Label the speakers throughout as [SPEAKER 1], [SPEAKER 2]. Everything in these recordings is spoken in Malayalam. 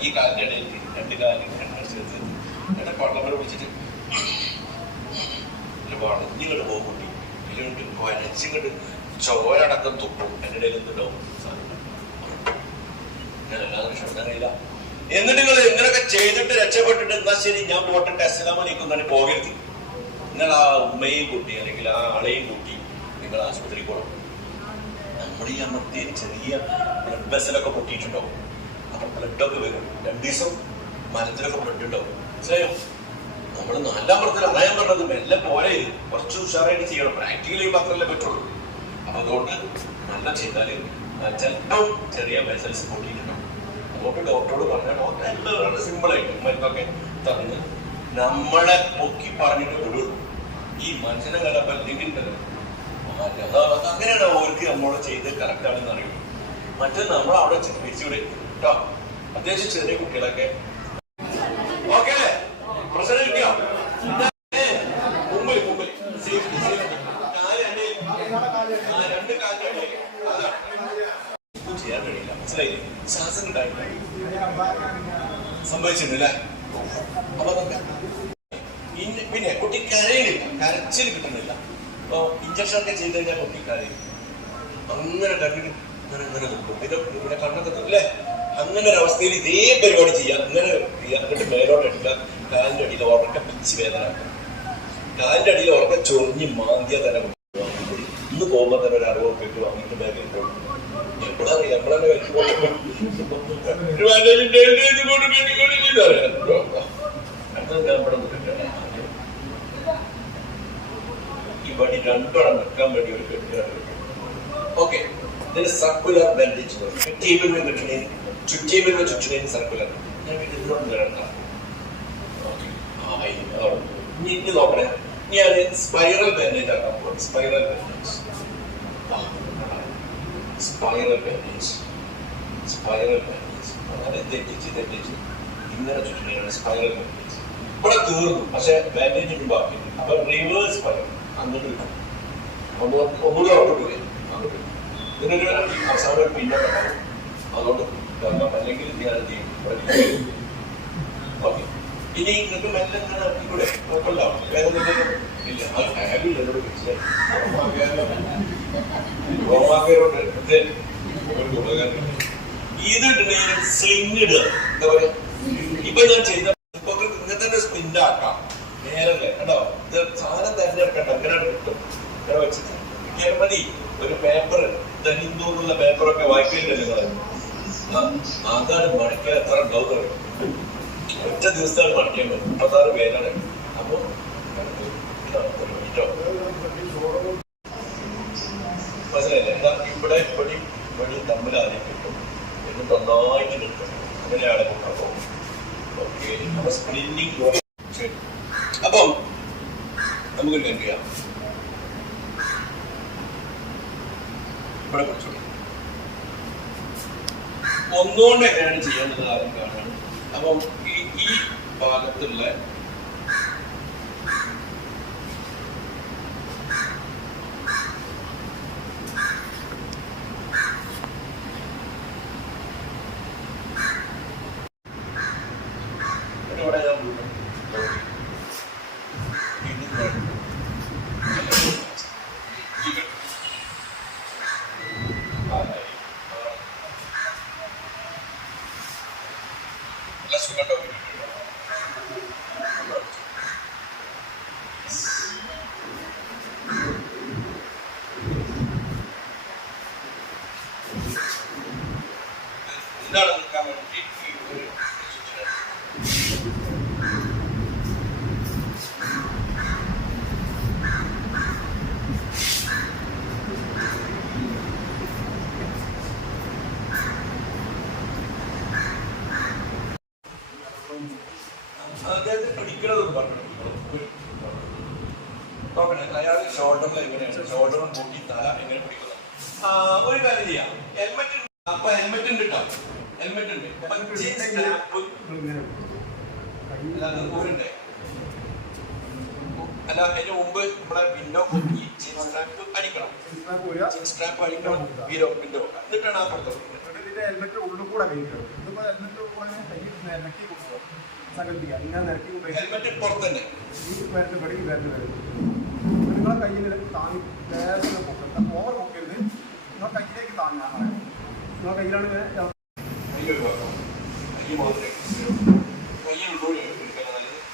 [SPEAKER 1] ഈ പോകും ചോരടക്കം തുപ്പും എന്റെ ഇടയിൽ എന്തുണ്ടാവും ഞാൻ എന്നിട്ട് നിങ്ങൾ ഇങ്ങനൊക്കെ ചെയ്തിട്ട് രക്ഷപ്പെട്ടിട്ട് എന്നാ ശരി ഞാൻ പോട്ടെ അസ്സലാമലൈക്കും തന്നെ പോകരുത് നിങ്ങൾ ആ ഉമ്മയും കൂട്ടി അല്ലെങ്കിൽ ആ ആളെയും കൂട്ടി നിങ്ങൾ ആശുപത്രി പോകണം നമ്മുടെ ഈ അമർത്തിയ ചെറിയ ബ്ലഡ് വെസലൊക്കെ പൊട്ടിയിട്ടുണ്ടാവും അപ്പൊ ബ്ലഡൊക്കെ വരും. രണ്ടു ദിവസം മരത്തിലൊക്കെ ബ്ലഡ് ഉണ്ടാവും മനസ്സിലായോ? നമ്മൾ നാലാം അതാ ഞാൻ പറഞ്ഞത് മെല്ലെ പോലെ കുറച്ച് ഉഷാറായിട്ട് ചെയ്യണം. പ്രാക്ടിക്കലി മാത്രമല്ലേ പറ്റുള്ളൂ. അപ്പൊ അതുകൊണ്ട് നല്ല ചെയ്താൽ ചിലപ്പം ചെറിയ വെസൽസ് പൊട്ടിയിട്ടുണ്ടാവും. അതുകൊണ്ട് ഡോക്ടറോട് പറഞ്ഞാൽ ഡോക്ടർ എന്താണ് സിമ്പിൾ ആയിട്ട് മരുന്നൊക്കെ തന്ന് നമ്മളെ പൊക്കി പറഞ്ഞിട്ട് വിടുള്ളൂ ഈ മനുഷ്യനെ കണ്ടപ്പോ അല്ലെങ്കിൽ ഉണ്ടല്ലോ, ആ, അതാ, അത് അങ്ങനെയാണ് അവർക്ക് നമ്മളോട് ചെയ്ത് കറക്റ്റ് ആണെന്ന് അറിയും മറ്റേ നമ്മൾ അവിടെ ചിന്തിച്ചൂടെ കേട്ടോ അത്യാവശ്യം ചെറിയ കുട്ടികളൊക്കെ. ഓക്കെ. മുമ്പിൽ മുമ്പിൽ. അപ്പൊ പിന്നെ കുട്ടി കരയിലില്ല കരച്ചിൽ കിട്ടുന്നില്ല. അപ്പൊ ഇഞ്ചക്ഷൻ ഒക്കെ ചെയ്ത് കഴിഞ്ഞാൽ കുട്ടി അങ്ങനെ അങ്ങനെ നിൽക്കും. ഇത് ഇവിടെ കണ്ണൊക്കെ അല്ലേ അങ്ങനെ ഒരു അവസ്ഥയിൽ ഇതേ പരിപാടി ചെയ്യാം. അങ്ങനെ അങ്ങോട്ട് മേലോട്ട് എടുക്കുക കാലിന്റെ അടിയിൽ ഉറക്ക പിച്ച് വേദന. കാലിന്റെ അടിയിൽ ഉറക്ക ചൊറിഞ്ഞ് മാന്തിയ തന്നെ. ഇന്ന് പോകുമ്പോ തന്നെ ഒരു അറുപത് ഉറുപ്പിക്ക് വാങ്ങിയിട്ട് ബാഗ് ഇട്ടോളൂ എപ്പോഴാ എപ്പോഴാണ് ഒരു ബാൻഡേജിന്റെ ഇത് കൊണ്ട് കെട്ടിക്കൊണ്ട് അറിയാം അത് ഞാൻ ഇവിടെ നിൽക്കട്ടെ ഈ വടി രണ്ടെണ്ണം നിൽക്കാൻ വേണ്ടി ഒരു ഓക്കെ സർക്കുലർ ബെൻഡേജ് ടേബിൾ കിട്ടണേ ചുറ്റേബിൾ ചുറ്റണേ സർക്കുലർ ഞാൻ വീട്ടിൽ ഇനി ഇനി നോക്കണേ. ഞാൻ സ്പൈറൽ ബാൻഡേജ് ആക്കാൻ spiral bandage spiral bandage spiral bandage അങ്ങനെ തെറ്റിച്ച് തെറ്റിച്ച്. ഇങ്ങനെ ചുറ്റിനെയാണ് സ്പൈറൽ ബാൻഡേജ് ഇവിടെ തീർന്നു. പക്ഷെ ബാൻഡേജ് ബാക്കി അപ്പൊ റിവേഴ്സ് സ്പൈറൽ അതുകൊണ്ട് ഇത് സ്ലിങ് ഇടുക. ഇപ്പൊ ഞാൻ ചെയ്ത ഇപ്പൊ ഇങ്ങനെ തന്നെ സ്പിൻഡ് ആക്കാം നേരല്ലേ കണ്ടോ? ഇത് സാധനം തെരഞ്ഞെടുക്കണ്ട അങ്ങനെ കിട്ടും. ഇവിടെ വെച്ചിട്ട്. കിട്ടിയാൽ മതി. ഒരു പേപ്പർ ഹിന്ദു എന്നുള്ള പേപ്പറൊക്കെ വായിക്കില്ലല്ലോ നിങ്ങൾ? ആ, അതാണ് മണിക്കാൻ എത്ര ഉണ്ടാവും ഒറ്റ ദിവസമാണ് മണിക്കാൻ പറ്റും മുപ്പത്താറ് പേരാണ്. അപ്പൊ മനസ്സിലായില്ലേ? എന്താ ഇവിടെ ഇവിടെ ഇവിടെ തമ്മിൽ ആദ്യം കിട്ടും. എന്നിട്ട് ഒന്നായിട്ട് കിട്ടും. അങ്ങനെയാണ് അപ്പൊ ഓക്കെ. അപ്പൊ അപ്പം എന്ത് ചെയ്യാം. ഇവിടെ പിടിച്ചോളൂ ഒന്നുകൊണ്ട് എങ്ങനെയാണ് ചെയ്യാന്നുള്ളത് ആദ്യം കാണാണ് അപ്പം ഈ ഈ ഭാഗത്തുള്ള ഇവിടെ വീണ്ടും വീണ്ടും ഞാൻ ഈ കെട്ട്. ആ, ആ. നല്ല സുഖമുണ്ടാവും എന്താണ് നിൽക്കാൻ വേണ്ടി ഈ ഒരു സൂചന? അദ്ദേഹത്തെ പിടിക്കണത് പറഞ്ഞു നോക്കണേ അയാൾ ഷോൾഡറിൽ എങ്ങനെയാണ് ഷോൾഡറും കൂട്ടി തല എങ്ങനെ പിടിക്കുന്നത് ആ, ഒരു കാര്യം ചെയ്യാം ഹെൽമെറ്റ് അപ്പൊ ഹെൽമെറ്റ് ഉണ്ട് കേട്ടോ jean strap അല്ലാതെ ഊരുണ്ടേ അല്ല അതിന് മുമ്പ് നമ്മളെ വിൻഡോ കുത്തി ജീൻ സ്ട്രാപ്പ് അടിക്കണം ജീൻ സ്ട്രാപ്പ് അടിക്കണം വീരോ വിൻഡോ എന്നിട്ടാണ് ആ പുറത്ത്
[SPEAKER 2] ഹെൽമെറ്റ്
[SPEAKER 1] പുറത്ത് തന്നെ
[SPEAKER 2] നിങ്ങളെ കയ്യിൽ താങ്ങി ഓവർ പൊക്കരുത് നിങ്ങളെ കയ്യിലേക്ക് താങ്ങാൻ പറയാം നിങ്ങളെ കയ്യിലാണ് ഇങ്ങനെ
[SPEAKER 1] കൈ ഒഴിവാക്കാം കൈ മാത്രമേ കൈ ഉള്ളൂടെ എടുക്കാൻ നല്ലത്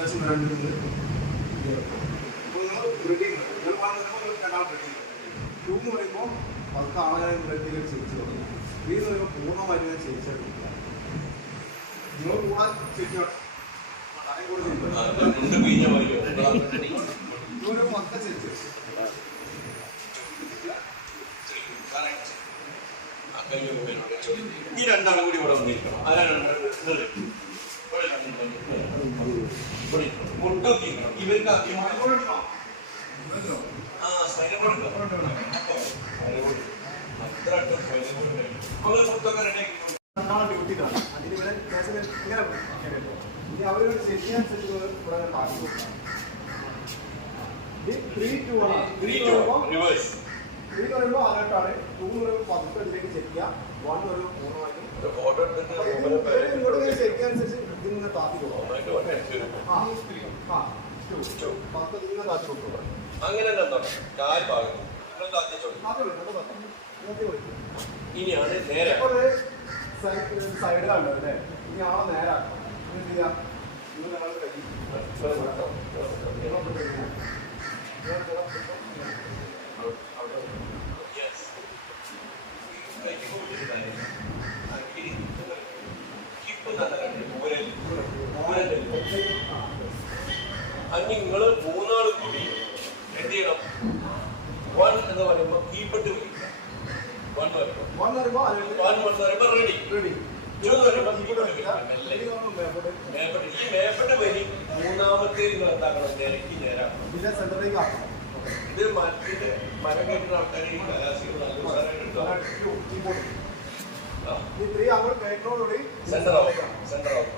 [SPEAKER 2] നിർദ്ദേശം വരേണ്ടത് അപ്പോൾ നിങ്ങൾ റെഡി നിങ്ങൾ പറയുമ്പോൾ നിങ്ങൾ രണ്ടാമത് റെഡി ടു എന്ന് പറയുമ്പോൾ പത്ത് ആളുകളെ റെഡിയിൽ ചെയ്യിച്ചു തുടങ്ങും ത്രീ എന്ന് പറയുമ്പോൾ പൂർണമായിട്ട് ഞാൻ ചെയ്യിച്ചെടുക്കില്ല നിങ്ങൾ
[SPEAKER 1] കൂടാൻ ചേച്ചി
[SPEAKER 2] ഒരു പക്ക ചെയ്യിച്ചു
[SPEAKER 1] ഈ രണ്ടാളും കൂടി ഇവിടെ വന്നിരിക്കണം. ആരാണ് ഇവർക്ക് ആ സൈനബോർഡ് അത്ര മുട്ടൊക്കെ റെഡിയാക്കി
[SPEAKER 2] രണ്ടാളെ ഡ്യൂട്ടി ഇതാണ് അതിന് ഇവരെ ഇങ്ങനെ ഇനി അവരൊരു ശരിയനുസരിച്ച് ഇവിടെ പാസ് ത്രീ ടു ആണ് ത്രീ പറയുമ്പോൾ ത്രീ എന്ന് പറയുമ്പോൾ അലർട്ടാണ് ടു എന്ന് പറയുമ്പോൾ പതുക്കെ ഇതിലേക്ക് ചെക്ക് ചെയ്യാം. വൺ അപ്പൊ ഇവർ ഇങ്ങോട്ട് ശരിക്കനുസരിച്ച് ഇതിങ്ങനെ താത്തി കൊടുക്കണം ആ ആ.
[SPEAKER 1] അങ്ങനെ കാൽ ഭാഗം ഇനിയാണ് നേരെ
[SPEAKER 2] സൈഡിലാണ് അല്ലേ ഇനി ആ നേരാക്കണം എന്ത് ചെയ്യാം നിങ്ങൾ ഞങ്ങൾ കയ്യിൽ
[SPEAKER 1] ചെയ്യണം. വൺ എന്ന് പറയുമ്പോൾ കീപ്പിട്ട് വിളിക്കുക വൺ പറയുമ്പോൾ
[SPEAKER 2] വൺ
[SPEAKER 1] വൺ പറയുമ്പോൾ റെഡി
[SPEAKER 2] റെഡി
[SPEAKER 1] ഈ മേപ്പെട്ട് വരി മൂന്നാമത്തെ എന്താക്കണം? നിരക്കി നേരാക്കണം ഇത് മരത്തിന്റെ മരം കെട്ടുന്ന ആൾക്കാർ ഈ
[SPEAKER 2] കയറ്റോടുകൂടി
[SPEAKER 1] സെന്റർ ആവും. സെന്റർ ആവും.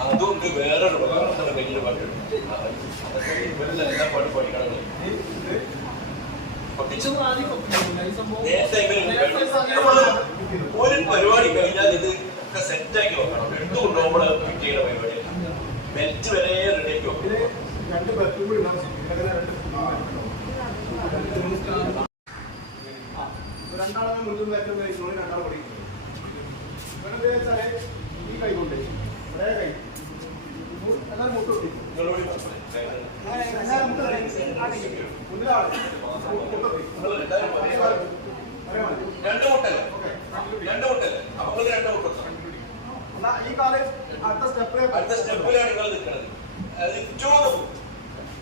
[SPEAKER 1] അതുകൊണ്ട് വേറൊരു ഉപകാരത്തിന്റെ കയ്യിൽ പറ്റും ഇവരെല്ലാം പാട്ട് പഠിക്കണം നേരത്തെ ഇവർ ഒരു പരിപാടി കഴിഞ്ഞാൽ ഇത് ഒക്കെ സെറ്റാക്കി വെക്കണം. എടുത്തുകൊണ്ട് നമ്മൾ ഫിറ്റ് ചെയ്യുന്ന പരിപാടി. ബെൽറ്റ് വരെ റെഡിയാക്കി വെക്കണം.
[SPEAKER 2] രണ്ട് ബെർത്തും കൂടി ഉണ്ടാവും ഇങ്ങനെ രണ്ട് ആ, ഇപ്പൊ രണ്ടാളെ മുന്നിൽ ബെർത്തും കഴിച്ചോളി രണ്ടാളെ പഠിക്കും ഇവിടെ എന്താ വെച്ചാൽ ഈ കൈ കൊണ്ട് ഒരേ കൈ എല്ലാവരും മുട്ട് പൊട്ടി
[SPEAKER 1] നിങ്ങളോട്
[SPEAKER 2] എല്ലാവരും മുട്ട് തടയി. മുന്നിലാൾ.
[SPEAKER 1] രണ്ട് മുട്ടല്ലേ. രണ്ട് മുട്ടല്ലേ അപ്പൊ നിങ്ങൾ രണ്ട് മുട്ട.
[SPEAKER 2] എന്നാ ഈ കാൽ അടുത്ത സ്റ്റെപ്പിലേക്ക്
[SPEAKER 1] അടുത്ത സ്റ്റെപ്പിലാണ് നിങ്ങൾ നിൽക്കുന്നത് അത് ഏറ്റവും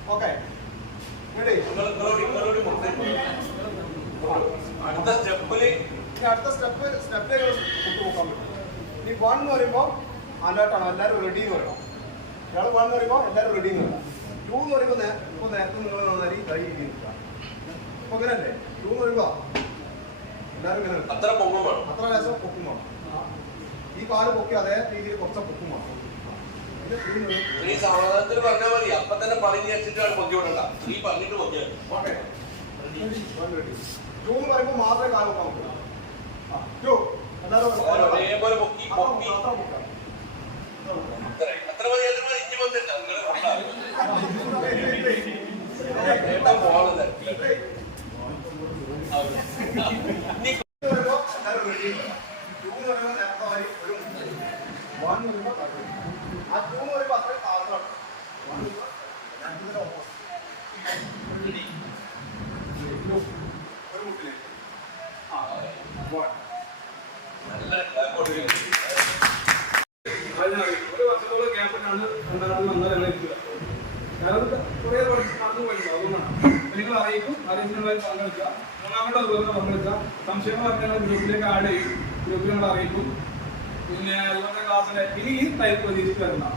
[SPEAKER 2] ഓക്കെ റെഡി
[SPEAKER 1] നിങ്ങൾ നിങ്ങളോട് നിങ്ങളോട് മുട്ട
[SPEAKER 2] സ്റ്റെപ്പ് വൺ എല്ലാവരും റെഡി ഇയാൾ വൺ പറയുമ്പോൾ എല്ലാവരും റെഡി എന്ന് നിങ്ങൾ നിൽക്കുക.
[SPEAKER 1] അത്ര
[SPEAKER 2] ലേശം പൊക്കും വേണം. ഈ കാൽ പൊക്കി അതേ രീതിയിൽ കുറച്ച് പൊക്കും വേണം ഇത് three എന്ന് പറയുമ്പോൾ
[SPEAKER 1] നീ സമാധാനത്തിൽ പറഞ്ഞാൽ മതി. അപ്പൊ തന്നെ പറഞ്ഞു വെച്ചിട്ടാണ് പൊക്കിവിടണ്ട നീ പറഞ്ഞിട്ട്
[SPEAKER 2] പൊക്കി എന്ന് പറയുമ്പോൾ മാത്രമേ കാലം
[SPEAKER 1] ഒരേപോലെ പൊക്കി പൊക്കി.
[SPEAKER 2] അത്ര പൊക്കാം
[SPEAKER 1] മതി അത്ര മതി. ഇനി വന്നില്ല നിങ്ങൾ നേട്ടം
[SPEAKER 2] അറിയിക്കുന്നവർ പങ്കെടുക്കുക. മൂന്നാമത്തെ ദിവസം പങ്കെടുക്കുക. സംശയങ്ങൾ പറഞ്ഞാൽ ഗ്രൂപ്പിലേക്ക് ആഡ് ചെയ്യും. ഗ്രൂപ്പിൽ നമ്മൾ അറിയിക്കും. പിന്നെ അതുപോലെ ക്ലാസ്സിലെ ഇനി ഈ ടൈപ്പ് പ്രതീക്ഷിച്ച് വരണം